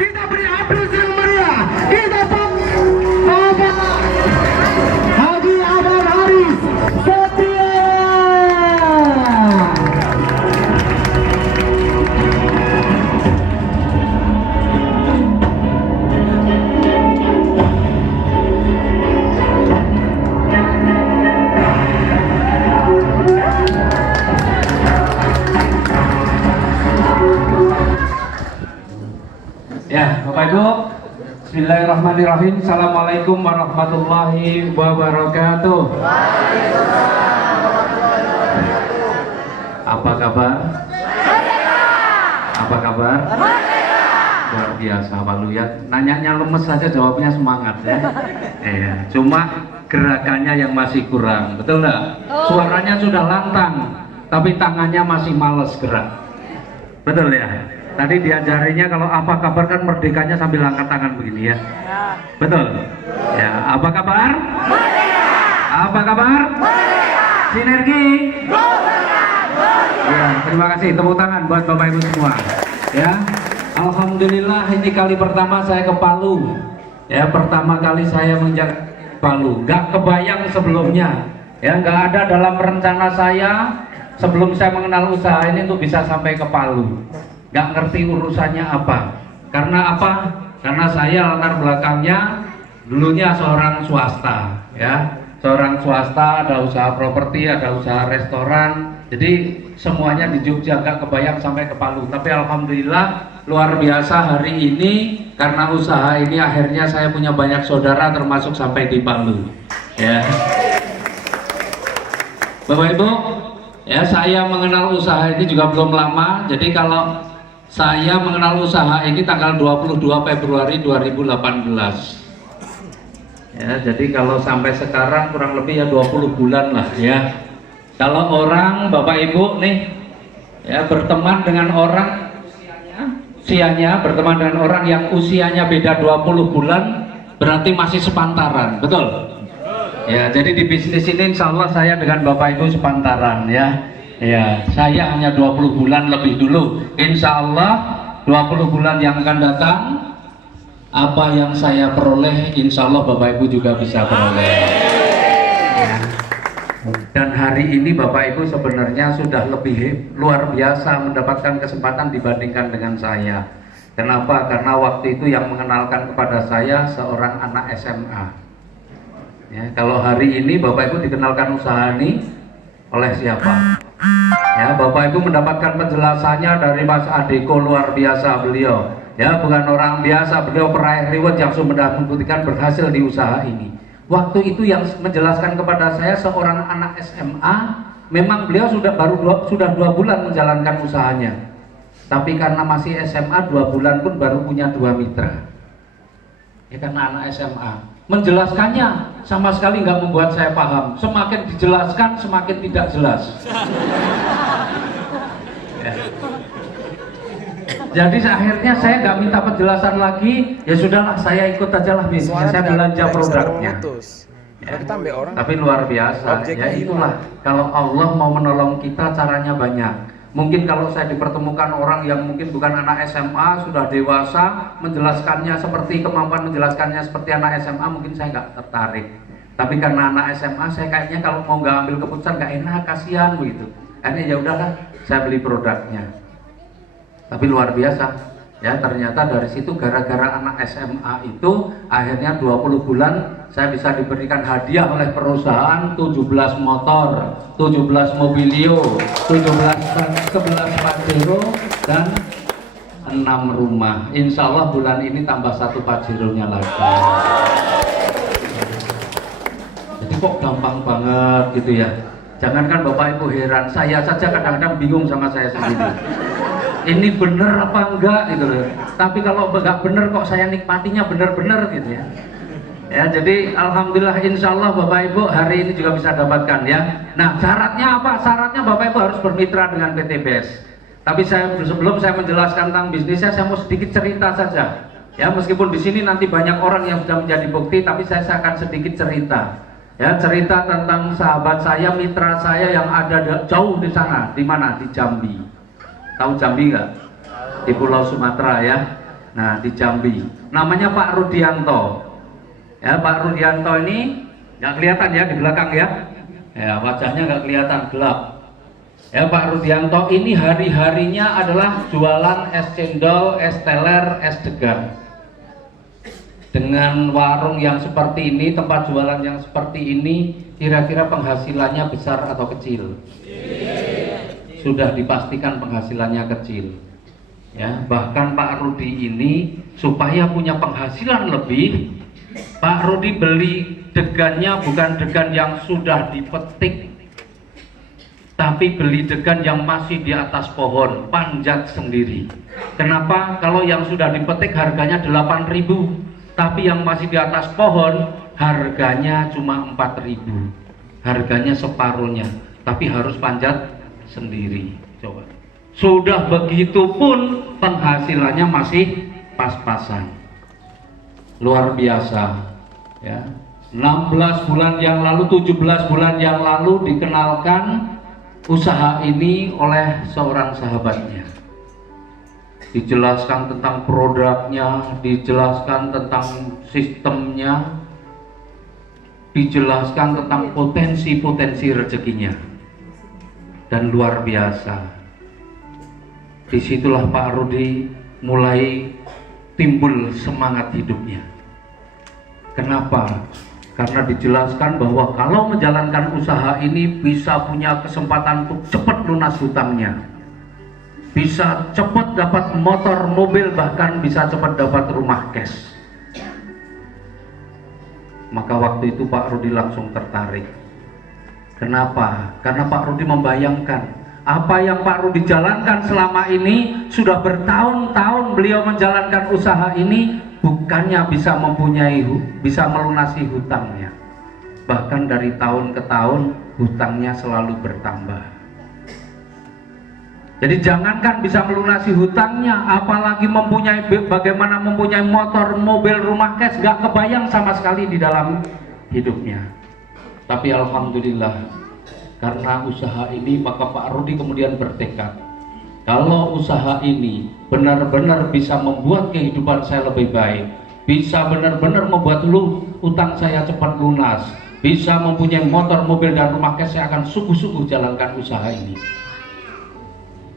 Kita beri aplaus yang meriah. Kita Bapak Haji Ahmad Haris Setia. Ya, Bapak Ibu, Bismillahirrahmanirrahim. Assalamualaikum warahmatullahi wabarakatuh. Apa kabar? Apa kabar? Luar biasa, Pak Lu ya. Nanyanya lemes saja, jawabnya semangat ya. Cuma gerakannya yang masih kurang, betul nggak? Suaranya sudah lantang, tapi tangannya masih males gerak. Betul ya? Tadi diajarinya kalau apa kabar kan merdekanya sambil angkat tangan begini ya. Betul? Ya, apa kabar? Merdeka! Apa kabar? Merdeka! Sinergi? Ya, terima kasih. Tepuk tangan buat Bapak Ibu semua. Ya, alhamdulillah ini kali pertama saya ke Palu. Ya, pertama kali saya menjak Palu. Gak kebayang sebelumnya. Ya, gak ada dalam rencana saya sebelum saya mengenal usaha ini untuk bisa sampai ke Palu. Gak ngerti urusannya apa. Karena apa? Karena saya latar belakangnya dulunya seorang swasta, ya, seorang swasta, ada usaha properti, ada usaha restoran. Jadi semuanya di Jogja, gak kebayang sampai ke Palu. Tapi alhamdulillah luar biasa hari ini karena usaha ini akhirnya saya punya banyak saudara termasuk sampai di Palu. Ya, Bapak Ibu, ya saya mengenal usaha ini juga belum lama. Jadi kalau saya mengenal usaha ini tanggal 22 Februari 2018. Ya, jadi kalau sampai sekarang kurang lebih ya 20 bulan lah ya. Kalau orang Bapak Ibu nih ya berteman dengan orang usianya berteman dengan orang yang usianya beda 20 bulan berarti masih sepantaran, betul? Ya, jadi di bisnis ini insya Allah saya dengan Bapak Ibu sepantaran ya. Ya, saya hanya 20 bulan lebih dulu. Insya Allah 20 bulan yang akan datang, apa yang saya peroleh, insya Allah Bapak Ibu juga bisa peroleh. Ya. Dan hari ini Bapak Ibu sebenarnya sudah lebih luar biasa mendapatkan kesempatan dibandingkan dengan saya. Kenapa? Karena waktu itu yang mengenalkan kepada saya seorang anak SMA. Ya, kalau hari ini Bapak Ibu dikenalkan usaha ini oleh siapa? Ya, Bapak Ibu mendapatkan penjelasannya dari Mas Adeko, luar biasa beliau. Ya, bukan orang biasa, beliau peraih reward yang sudah membuktikan berhasil di usaha ini. Waktu itu yang menjelaskan kepada saya seorang anak SMA, memang beliau sudah sudah 2 bulan menjalankan usahanya. Tapi karena masih SMA 2 bulan pun baru punya 2 mitra. Ya, karena anak SMA. Menjelaskannya sama sekali nggak membuat saya paham. Semakin dijelaskan semakin tidak jelas. Ya. Jadi akhirnya saya nggak minta penjelasan lagi. Ya sudahlah, saya ikut aja lah, saya belanja produknya. Ya. Tapi luar biasa. Ya itulah, kalau Allah mau menolong kita caranya banyak. Mungkin kalau saya dipertemukan orang yang mungkin bukan anak SMA, sudah dewasa, menjelaskannya seperti kemampuan menjelaskannya seperti anak SMA, mungkin saya nggak tertarik. Tapi karena anak SMA, saya kayaknya kalau mau nggak ambil keputusan nggak enak, kasihan begitu. Akhirnya ya udahlah, saya beli produknya. Tapi luar biasa. Ya, ternyata dari situ gara-gara anak SMA itu akhirnya 20 bulan saya bisa diberikan hadiah oleh perusahaan 17 motor, 17 mobilio, 11 Pajero dan 6 rumah. Insya Allah bulan ini tambah 1 Pajeronya lagi. Jadi kok gampang banget gitu ya. Jangankan Bapak Ibu heran, saya saja kadang-kadang bingung sama saya sendiri. Ini bener apa enggak gitu loh. Tapi kalau enggak bener kok saya nikmatinya bener-bener gitu ya. Ya, jadi alhamdulillah insya Allah Bapak Ibu hari ini juga bisa dapatkan ya. Nah, syaratnya apa? Syaratnya Bapak Ibu harus bermitra dengan PT BES. Tapi sebelum saya menjelaskan tentang bisnisnya, saya mau sedikit cerita saja. Ya, meskipun di sini nanti banyak orang yang sudah menjadi bukti, tapi saya akan sedikit cerita. Ya, cerita tentang sahabat saya, mitra saya yang ada jauh di sana. Di mana? Di Jambi. Tahu Jambi nggak? Di Pulau Sumatera ya. Nah, di Jambi. Namanya Pak Rudianto. Ya, Pak Rudianto ini nggak kelihatan ya di belakang ya. Ya, wajahnya nggak kelihatan, gelap. Ya, Pak Rudianto ini hari-harinya adalah jualan es cendol, es teler, es degan. Dengan warung yang seperti ini, tempat jualan yang seperti ini, kira-kira penghasilannya besar atau kecil? Sudah dipastikan penghasilannya kecil. Ya, bahkan Pak Rudi ini supaya punya penghasilan lebih, Pak Rudi beli degannya bukan degan yang sudah dipetik, tapi beli degan yang masih di atas pohon, panjat sendiri. Kenapa? Kalau yang sudah dipetik harganya 8.000, tapi yang masih di atas pohon harganya cuma 4.000. Harganya separuhnya, tapi harus panjat sendiri. Coba. Sudah begitu pun penghasilannya masih pas-pasan. Luar biasa. Ya. 16 bulan yang lalu, 17 bulan yang lalu dikenalkan usaha ini oleh seorang sahabatnya. Dijelaskan tentang produknya, dijelaskan tentang sistemnya, dijelaskan tentang potensi-potensi rezekinya, dan luar biasa. Disitulah Pak Rudi mulai timbul semangat hidupnya. Kenapa? Karena dijelaskan bahwa kalau menjalankan usaha ini bisa punya kesempatan untuk cepat lunas hutangnya, bisa cepat dapat motor, mobil, bahkan bisa cepat dapat rumah cash. Maka waktu itu Pak Rudi langsung tertarik. Kenapa? Karena Pak Rudi membayangkan apa yang Pak Rudi jalankan selama ini. Sudah bertahun-tahun beliau menjalankan usaha ini, bukannya bisa melunasi hutangnya, bahkan dari tahun ke tahun hutangnya selalu bertambah. Jadi jangankan bisa melunasi hutangnya, apalagi bagaimana mempunyai motor, mobil, rumah cash, gak kebayang sama sekali di dalam hidupnya. Tapi alhamdulillah, karena usaha ini maka Pak Rudi kemudian bertekad, kalau usaha ini benar-benar bisa membuat kehidupan saya lebih baik, bisa benar-benar membuat utang saya cepat lunas, bisa mempunyai motor, mobil, dan rumah cash, saya akan sungguh-sungguh jalankan usaha ini.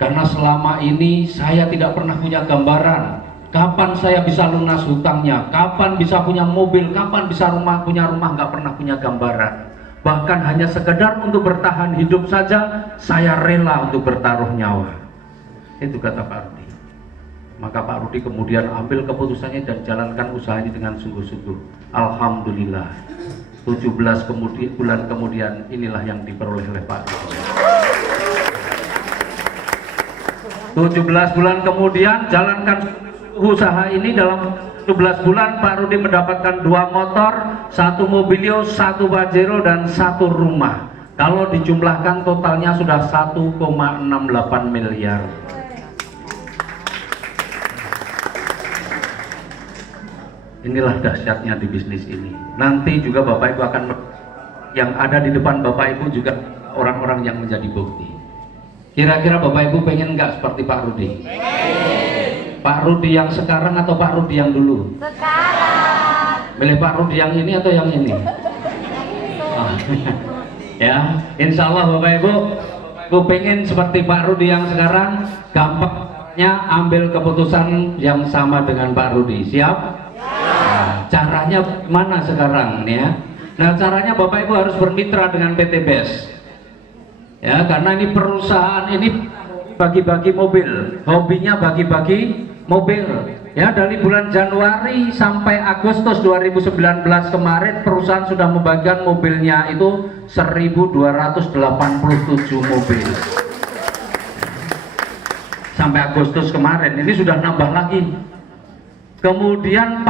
Karena selama ini saya tidak pernah punya gambaran kapan saya bisa lunas hutangnya, kapan bisa punya mobil, kapan bisa punya rumah, nggak pernah punya gambaran. Bahkan hanya sekedar untuk bertahan hidup saja saya rela untuk bertaruh nyawa. Itu kata Pak Rudi. Maka Pak Rudi kemudian ambil keputusannya dan jalankan usaha ini dengan sungguh-sungguh. Alhamdulillah, 17 bulan kemudian inilah yang diperoleh oleh Pak Rudi. 17 bulan kemudian jalankan usaha ini. Dalam 17 bulan Pak Rudi mendapatkan 2 motor, 1 mobilio, 1 pajero, dan 1 rumah. Kalau dijumlahkan totalnya sudah 1,68 miliar. Inilah dahsyatnya di bisnis ini. Nanti juga Bapak Ibu akan yang ada di depan Bapak Ibu juga orang-orang yang menjadi bukti. Kira-kira Bapak Ibu pengen nggak seperti Pak Rudi? Pak Rudi yang sekarang atau Pak Rudi yang dulu? Sekarang. Milih Pak Rudi yang ini atau yang ini? Oh. Ya, insya Allah Bapak Ibu pengen seperti Pak Rudi yang sekarang, gampangnya ambil keputusan yang sama dengan Pak Rudi. Siap? Nah, caranya mana sekarang nih ya? Nah, caranya Bapak Ibu harus bermitra dengan PT BES. Ya, karena ini perusahaan ini bagi-bagi mobil, hobinya bagi-bagi mobil. Ya, dari bulan Januari sampai Agustus 2019 kemarin perusahaan sudah membagikan mobilnya itu 1.287 mobil. Sampai Agustus kemarin ini sudah nambah lagi. Kemudian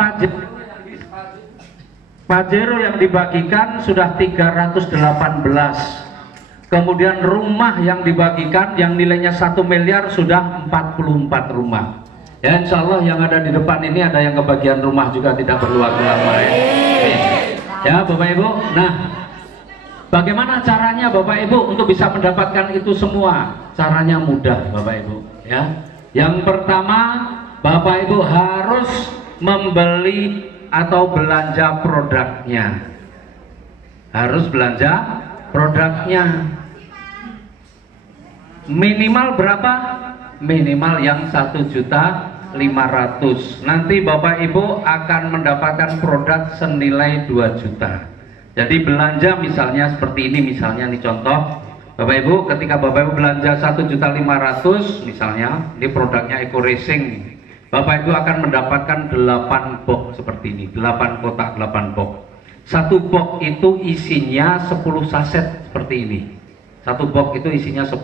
Pajero yang dibagikan sudah 318. Kemudian rumah yang dibagikan yang nilainya 1 miliar sudah 44 rumah. Ya, insya Allah yang ada di depan ini ada yang kebagian rumah juga, tidak perlu waktu lama ya. Ya Bapak Ibu. Nah, bagaimana caranya Bapak Ibu untuk bisa mendapatkan itu semua? Caranya mudah Bapak Ibu. Ya, yang pertama Bapak Ibu harus membeli atau belanja produknya. Harus belanja produknya. Minimal berapa? Minimal yang 1.500.000. Nanti Bapak Ibu akan mendapatkan produk senilai 2 juta. Jadi belanja misalnya seperti ini, misalnya nih contoh. Bapak Ibu, ketika Bapak Ibu belanja 1.500.000 misalnya, ini produknya Eco Racing. Bapak Ibu akan mendapatkan 8 box seperti ini, 8 kotak, 8 box. Satu box itu isinya 10 saset seperti ini. Satu box itu isinya 10.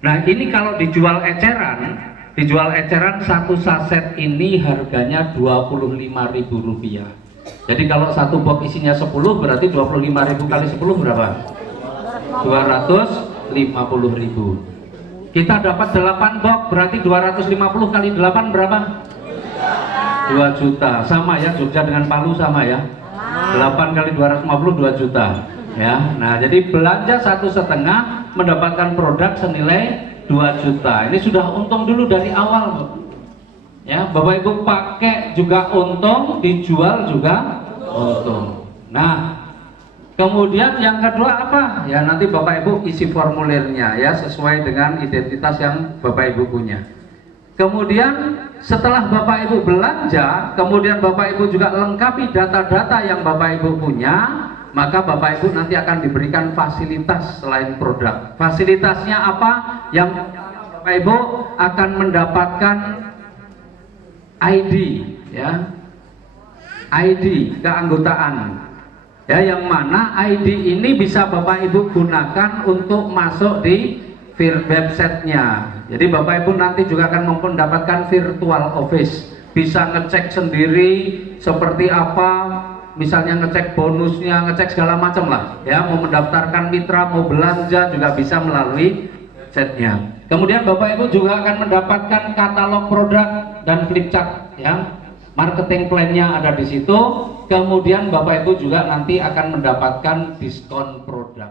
Nah, ini kalau dijual eceran satu saset ini harganya Rp25.000. Jadi kalau satu box isinya 10 berarti 25.000 kali 10 berapa? 250.000. Kita dapat 8 box berarti 250 kali 8 berapa? 2 juta. Sama ya, Jogja dengan Palu sama ya. 8 kali 250 2 juta ya. Nah, jadi belanja 1,5 mendapatkan produk senilai 2 juta. Ini sudah untung dulu dari awal, ya. Bapak Ibu pakai juga untung, dijual juga untung. Nah, kemudian yang kedua apa? Ya nanti Bapak Ibu isi formulirnya ya sesuai dengan identitas yang Bapak Ibu punya. Kemudian setelah Bapak Ibu belanja, kemudian Bapak Ibu juga lengkapi data-data yang Bapak Ibu punya, maka Bapak Ibu nanti akan diberikan fasilitas selain produk. Fasilitasnya apa? Yang Bapak Ibu akan mendapatkan ID ya. ID keanggotaan. Ya, yang mana ID ini bisa Bapak Ibu gunakan untuk masuk di websitenya. Jadi Bapak Ibu nanti juga akan mendapatkan virtual office, bisa ngecek sendiri seperti apa, misalnya ngecek bonusnya, ngecek segala macam lah. Ya, mau mendaftarkan mitra, mau belanja juga bisa melalui websitenya. Kemudian Bapak Ibu juga akan mendapatkan katalog produk dan flip chart ya. Marketing plan-nya ada di situ. Kemudian Bapak Ibu juga nanti akan mendapatkan diskon produk.